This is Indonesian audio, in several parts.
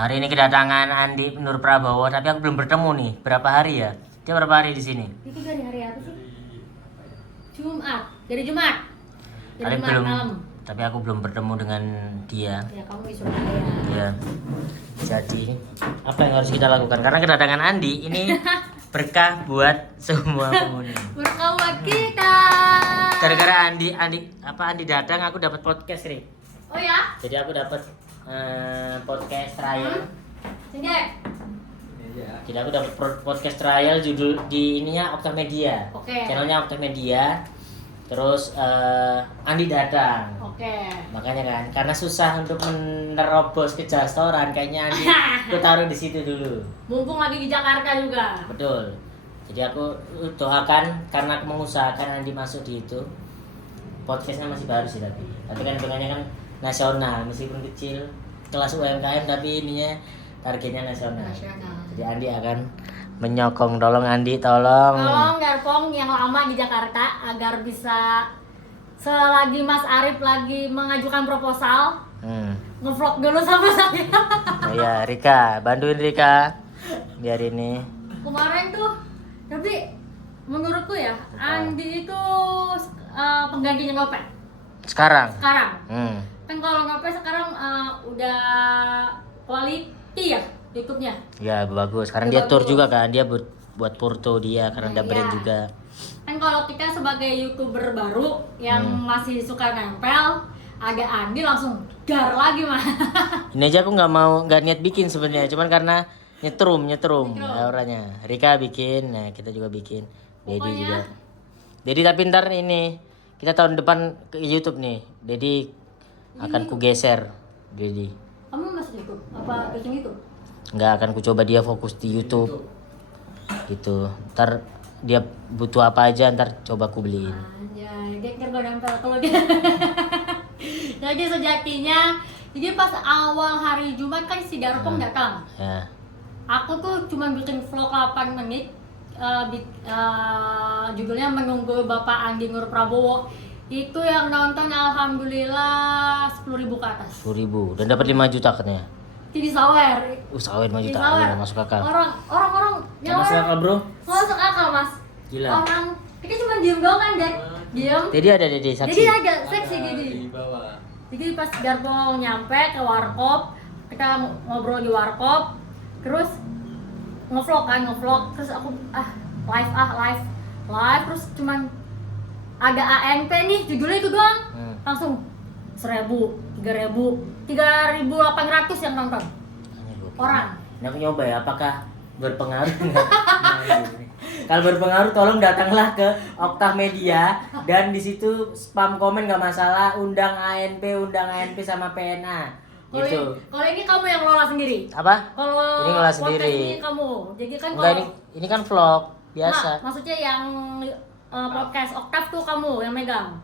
Hari ini kedatangan Andi Nur Prabowo, tapi aku belum bertemu nih. Berapa hari ya? Dia berapa hari di sini? Itu dari hari apa sih? Jumat. Dari Jumat. Dari Tapi Jumat belum. malam. Tapi aku belum bertemu dengan dia. Ya kamu di Surabaya. Ya. Jadi apa yang harus kita lakukan? Karena kedatangan Andi ini berkah buat semua penghuni. Berkah buat kita. Gara-gara Andi datang, aku dapat podcast nih. Oh ya? Jadi aku dapat podcast trial. Sini. Jadi aku dapat podcast trial judul di ininya Octamedia. Oke. Channelnya Octamedia. Terus Andi datang. Oke. Makanya kan karena susah untuk menerobos ke restoran, kayaknya Andi aku taruh di situ dulu. Mumpung lagi di Jakarta juga. Betul. Jadi aku doakan karena aku mengusahakan Andi masuk di itu. Podcastnya masih baru sih tapi kan hitungannya kan nasional meskipun kecil kelas UMKM tapi ininya targetnya nasional. Jadi Andi akan menyokong, tolong Andi, tolong. Tolong Garpong yang lama di Jakarta agar bisa selagi Mas Arif lagi mengajukan proposal ngevlog dulu sama saya. Oh ya, Rika, bantuin Rika biar ini. Kemarin tuh, tapi menurutku ya Andi itu penggantinya Ngopet. Sekarang. Kan kalau Ngopet sekarang udah quality ya YouTube-nya. Ya bagus. Sekarang dia tour juga kan, dia buat Porto dia karena ada brand juga. Kan kalau kita sebagai YouTuber baru yang masih suka nempel, ada Andi langsung gar lagi mah. Ini aja aku nggak niat bikin sebenarnya, cuman karena nyetrum auranya. Rika bikin, nah kita juga bikin. Dedi juga. Dedi tapi ntar ini kita tahun depan ke YouTube nih. Dedi akan ku geser. Dedi. Kamu masih YouTube? Apa bikin YouTube? Nggak akan ku coba dia fokus di YouTube. Gitu. Ntar dia butuh apa aja ntar coba ku beliin. Anjay, dia gak nempel kalau dia. Jadi sejatinya, jadi pas awal hari Jumat kan si Darpong datang. Ya. Aku tuh cuma bikin vlog 8 menit. Judulnya Menunggu Bapak Andi Nur Prabowo. Itu yang nonton alhamdulillah 10.000 ke atas. 10.000 dan dapat 5 juta katanya. Jadi sawer. Sawer 5 juta, Sawer. nggak masuk akal. Orang Nggak masuk akal bro. Nggak masuk akal mas. Gila. Orang kita cuma diem doang kan dan diem. Jadi ada Dede saksi. Jadi ada seksi jadi. Jadi pas Darpong nyampe ke warkop, kita ngobrol di warkop, terus ngevlog, terus aku live, terus cuman ada ANP nih judulnya itu doang, langsung 1.000, 3.000, 3.800 yang nonton orang. Ini aku nyoba ya, apakah berpengaruh nggak? Kalau berpengaruh tolong datanglah ke Octamedia dan di situ spam komen nggak masalah, undang ANP sama PNA gitu. Kalau ini kamu yang ngelola sendiri. Apa? Kalau Ini ngelola podcast sendiri. ini kamu. Jadi kan Enggak, kalau ini kan vlog biasa. maksudnya yang podcast Oktav tuh kamu yang megang.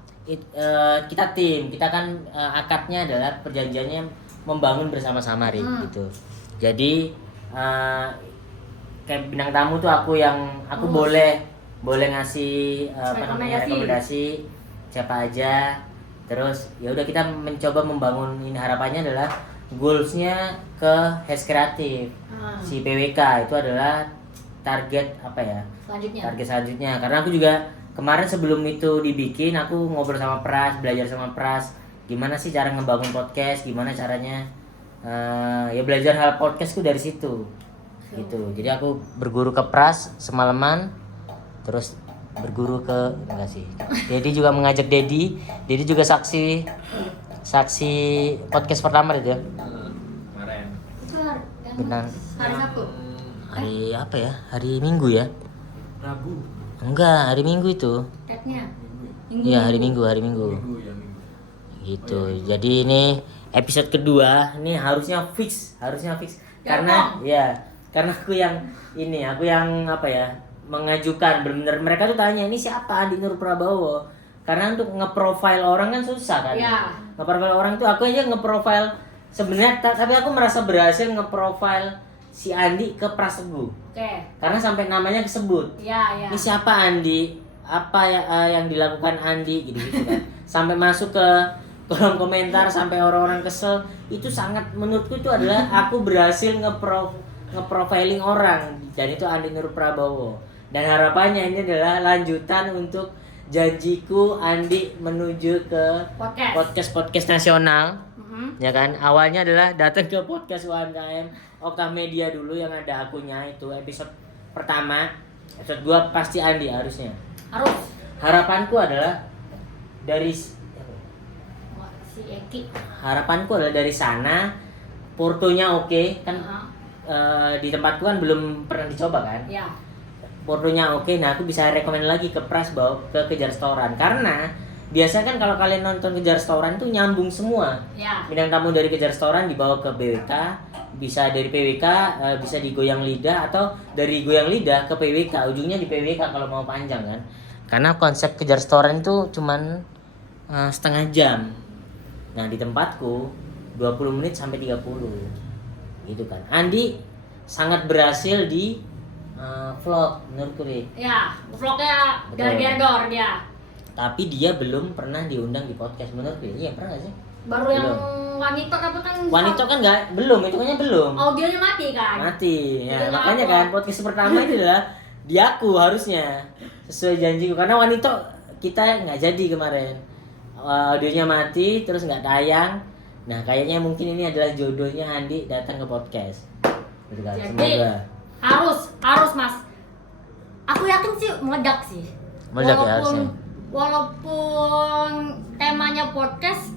Kita tim, kita kan akadnya adalah perjanjiannya membangun bersama-sama gitu. Jadi kayak bintang tamu tuh aku boleh ngasih rekomendasi siapa aja. Terus ya udah kita mencoba membangun ini, harapannya adalah goalsnya ke Hes Kreatif. Si PWK itu adalah target apa ya? Target selanjutnya. Karena aku juga kemarin sebelum itu dibikin aku ngobrol sama Pras, belajar sama Pras gimana sih cara ngebangun podcast, gimana caranya ya belajar hal podcastku dari situ gitu. Jadi aku berguru ke Pras semalaman, terus berguru ke enggak sih. Dedi juga mengajak Dedi juga saksi podcast pertama itu ya. Kemarin. Itu Bintang hari Sabtu. hari apa ya? Hari Minggu ya? Rabu. Enggak, hari Minggu itu. Tagnya. Iya, hari Minggu. Minggu. Gitu. Jadi ini episode kedua, ini harusnya fix. Karena aku yang apa ya? Mengajukan benar-benar mereka tuh tanya ini siapa Andi Nur Prabowo, karena untuk nge-profile orang kan susah kan. Ya. Nge-profile orang tuh aku aja nge-profile sebenarnya tapi aku merasa berhasil nge-profile si Andi ke Prasebu. Oke. Karena sampai namanya kesebut. Ya. Ini siapa Andi? Apa yang dilakukan Andi gitu kan. Sampai masuk ke kolom komentar sampai orang-orang kesel, itu sangat menurutku itu adalah aku berhasil ngeprofiling orang, dan itu Andi Nur Prabowo. Dan harapannya ini adalah lanjutan untuk janjiku Andi menuju ke podcast nasional. Ya kan, awalnya adalah datang ke podcast UMKM Oktav Media dulu yang ada akunnya, itu episode pertama. Episode 2 pasti Andi harusnya. Harapanku adalah dari harapanku adalah dari sana portonya oke kan. Di tempatku kan belum pernah dicoba kan. Ya. Portonya oke, nah aku bisa rekomen lagi ke Pras bawa ke Kejar Restoran, karena biasanya kan kalau kalian nonton Kejar Restoran tuh nyambung semua. Ya. Bintang tamu dari Kejar Restoran dibawa ke BWK, bisa dari PWK, bisa digoyang lidah, atau dari goyang lidah ke PWK, ujungnya di PWK kalau mau panjang kan. Karena konsep Kejar Restoran itu cuman setengah jam. Nah, di tempatku 20 menit sampai 30. Gitu kan. Andi sangat berhasil di vlog menurutku nih. Ya, vlognya gar-gar dia. Tapi dia belum pernah diundang di podcast menurutku. Iya, pernah gak sih? Baru yang wanita tapi kan wanita kan belum, itu kan belum. Audionya mati kan? Mati. Ya, Jadi makanya apa? kan podcast pertama itu adalah di aku harusnya. Sesuai janjiku, karena wanita kita nggak jadi kemarin. Audionya mati terus nggak tayang. Nah, kayaknya mungkin ini adalah jodohnya Andi datang ke podcast. Gitu kan. Jadi harus Mas. Aku yakin sih meledak sih. Meledak ya harusnya. Walaupun temanya podcast,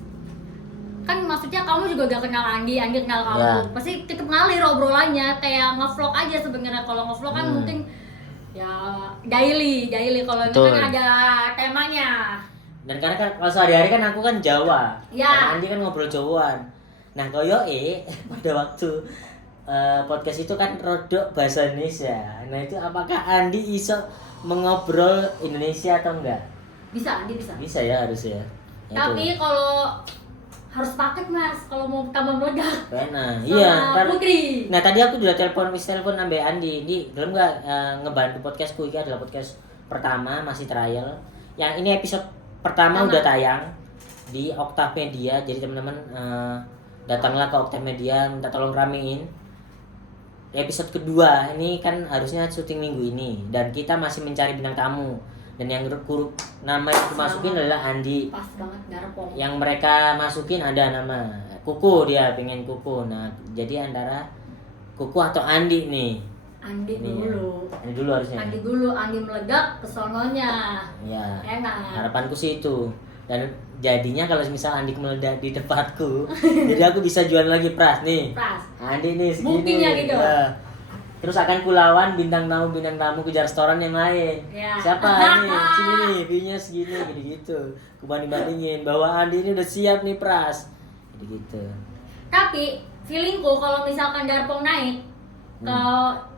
kan maksudnya kamu juga gak kenal Andi kenal kamu. Ya. Pasti tetep ngalir obrolannya, kayak nge-vlog aja sebenarnya. Kalau nge-vlog kan mungkin ya daily kalau ini Betul. kan ada temanya. Dan karena kan kalau sehari-hari kan aku kan Jawa. Ya. Karena Andi kan ngobrol Jawaan. Nah, koyo pada waktu podcast itu kan rodok bahasa Indonesia. Nah, itu apakah Andi iso mengobrol Indonesia atau enggak? Bisa, Andi bisa. Bisa ya harusnya. Ya, Tapi kalau harus paket Mas, kalau mau tambah meledak. Nah, Sama iya. Putri. Nah, tadi aku udah telepon sampai Andi. Ini belum nggak ngebantu podcastku. Ini adalah podcast pertama, masih trial. Yang ini episode pertama udah tayang di Oktav Media. Jadi teman-teman datanglah ke Oktav Media, minta tolong ramein. Episode kedua ini kan harusnya syuting minggu ini, dan kita masih mencari bintang tamu. Dan yang nama yang aku masukin adalah Andi. Pas banget Darpong. Yang mereka masukin ada nama Kuku, dia pengen Kuku. Nah, jadi antara Kuku atau Andi nih. Andi Ini dulu. Andi dulu harusnya. Andi meledak kesononya. Ya. Enak. Harapanku sih itu. Dan jadinya kalau misal Andi meledak di tempatku, jadi aku bisa jual lagi Pras nih. Pras. Andi nih segini. Buktinya gitu. Ya. Terus akan kulawan bintang tamu Kejar Restoran yang lain. Ya. Siapa nih? Sini nih, view-nya segini gitu-gitu. Aku banding-bandingin bahwa Andi ini udah siap nih Pras. Gitu. Tapi feelingku kalau misalkan Darpong naik ke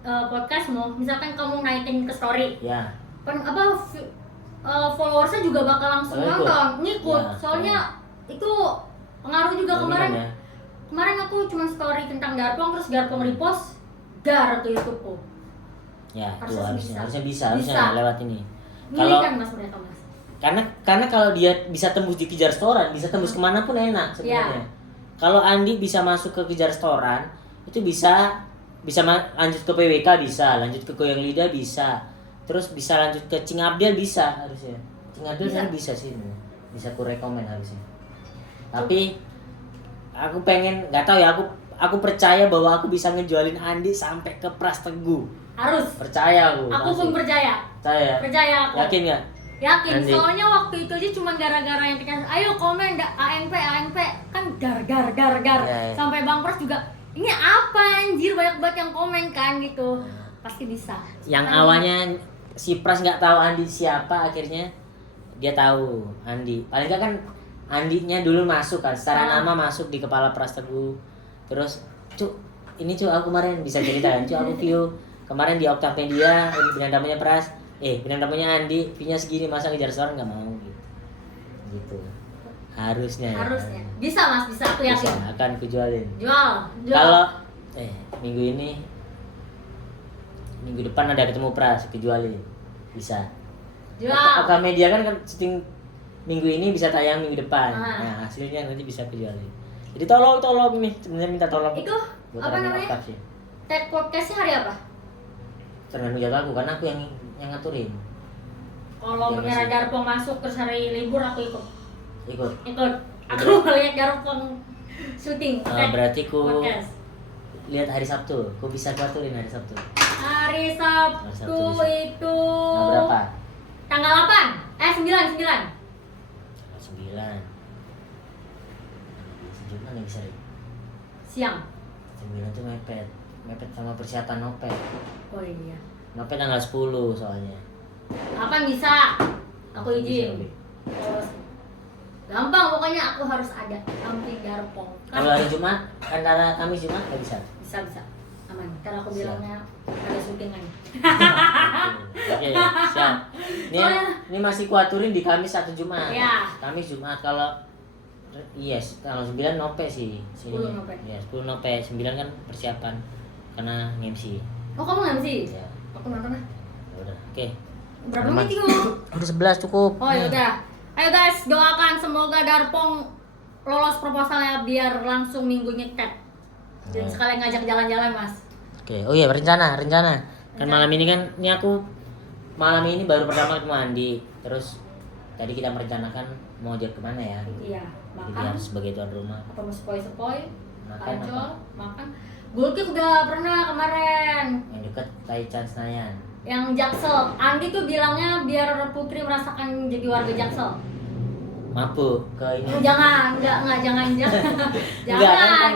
podcastmu, misalkan kamu naikin ke story, Ya. followersnya juga bakal langsung nonton, ngikut. Ya. Soalnya itu pengaruh juga Dominan ya. Kemarin aku cuma story tentang Darpong, terus Darpong repost, dar ke YouTubeku. Ya, itu Harusnya harusnya bisa. harusnya lewat ini. Milih kan Mas mereka Mas. Karena kalau dia bisa tembus di Kejar Restoran, bisa tembus kemana pun enak sebenarnya. Kalau Andi bisa masuk ke Kejar Restoran, itu bisa lanjut ke PWK, bisa lanjut ke Goyang Lidah, bisa terus bisa lanjut ke Cing Abdel, bisa harusnya. Cing Abdel kan bisa sih, bisa ku rekomen harusnya. Tapi aku pengen, nggak tahu ya, aku percaya bahwa aku bisa ngejualin Andi sampai ke Pras Teguh. Harus. Percaya aku. Aku pasti. pun percaya. Percaya aku. Yakin nggak? Yakin, Andi. soalnya waktu itu aja cuma gara-gara yang dikasih, ayo komen ANP kan gar. Ya. Sampai Bang Pras juga, ini apa anjir, banyak banget yang komen kan gitu. Pasti bisa. Yang Kan awalnya si Pras nggak tahu Andi siapa, akhirnya dia tahu Andi. Paling nggak kan Andinya dulu masuk kan, secara nama masuk di kepala Pras Teguh. Terus, ini aku kemarin bisa ceritain, aku view kemarin di Oktav Media, ini bintang tamunya Pras, bintang tamunya Andi, view-nya segini, masa Kejar Restoran nggak mau gitu. Harusnya. Harusnya. Bisa Mas, bisa, aku yakin. Bisa, akan kujualin. Jual. Kalau minggu depan ada ketemu Pras, kejualin. Bisa. Jual. Oktav Media kan syuting minggu ini bisa tayang minggu depan. Ah. Nah, hasilnya nanti bisa aku jualin. Jadi tolong nih, sebenarnya minta tolong. Itu buat apa running namanya? octave sih. Tag podcastnya hari apa? Tergantung jadwal aku karena aku yang ngaturin. Kalau Iya, beneran masih. Darpong masuk terus hari libur aku ikut. Ikut. Aku mau lihat Darpong syuting. Berarti ku podcast. lihat hari Sabtu. Ku bisa ku aturin hari Sabtu. Hari Sabtu Sabtu bisa. itu Nah, berapa? tanggal 8. 9. 9. Sejuta nggak bisa. Siang. 9 tuh mepet sama persiapan nopet. Oh iya. Nopet tanggal 10 soalnya. 8 bisa. Aku Bisa, izin. Bi. Terus gampang pokoknya aku harus ada samping Darpong. Kalau hari Jumat, antara Kamis Jumat nggak bisa. Bisa. Aman. Karena aku Siap. bilangnya ada syutingan. Oke, siap. Ini masih kuaturin di Kamis atau Jumat. Ya. Kamis Jumat kalau yes, tanggal 9 nope sih. 10 nope. Ya, 10 nope, 9 kan persiapan karena MC. Oh kamu nggak sih? Ya, Aku nonton lah. ya udah. Oke. Berapa Aman. menit itu? Udah 11 cukup. Oh yaudah. Ayo guys, doakan semoga Darpong lolos proposalnya biar langsung minggunya tet. Dan sekalian ngajak jalan-jalan mas. Oke, oh iya rencana. Kan malam ini malam ini baru pertama ketemu Andi. Terus tadi kita merencanakan mau jalan kemana ya? Iya, Jadi makan. harus sebagai tuan rumah. Apa mau sepoi-sepoi? Makan Pajol, apa? makan. Gulkit udah pernah kemarin. Yang dekat Taichan Senayan. Yang Jaksel. Andi tuh bilangnya biar Putri merasakan jadi warga Jaksel. Mampu ke ini. Jangan. Jangan.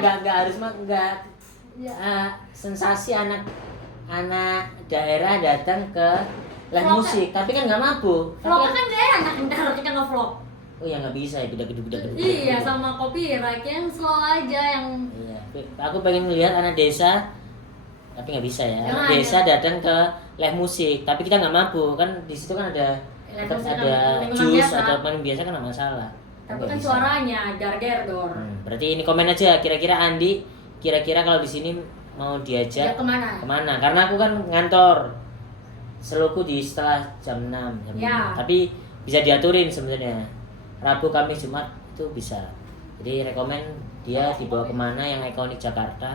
Enggak harus enggak. Sensasi anak daerah datang ke live Vlog musik, tapi kan nggak mampu. Vlog kan gak enak kalau kita nge-vlog. Oh ya nggak bisa ya, gedek. Iya, sama copyright yang slow aja yang Iya, aku pengen melihat anak desa, tapi nggak bisa ya. Anak Jangan, desa datang ke live musik, tapi kita nggak mampu kan di situ kan ada Live tetap musik kan ada lingkungan jus biasa. atau paling biasa kan nggak masalah. tapi Nggak kan bisa. suaranya dar-der-dor. Berarti ini komen aja kira-kira Andi kalau di sini mau diajak Ya, kemana? Kemana? Karena aku kan ngantor seluruhku di setelah jam 6 jam Ya. 5. Tapi bisa diaturin sebenarnya. Rabu, Kamis, Jumat itu bisa. Jadi rekomen dia dibawa kemana yang ikonik Jakarta.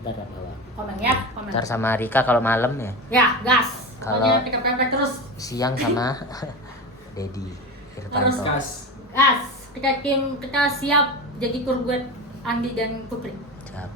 Ntar bawa. Komen ya, komen. Ntar sama Rika kalau malam ya. Ya, gas. Kalau- Pokoknya pepek terus. Siang sama Dedi Harus Irfanto. Gas. Gas. Kita siap jadi tour buat Andi dan Putri. Siap.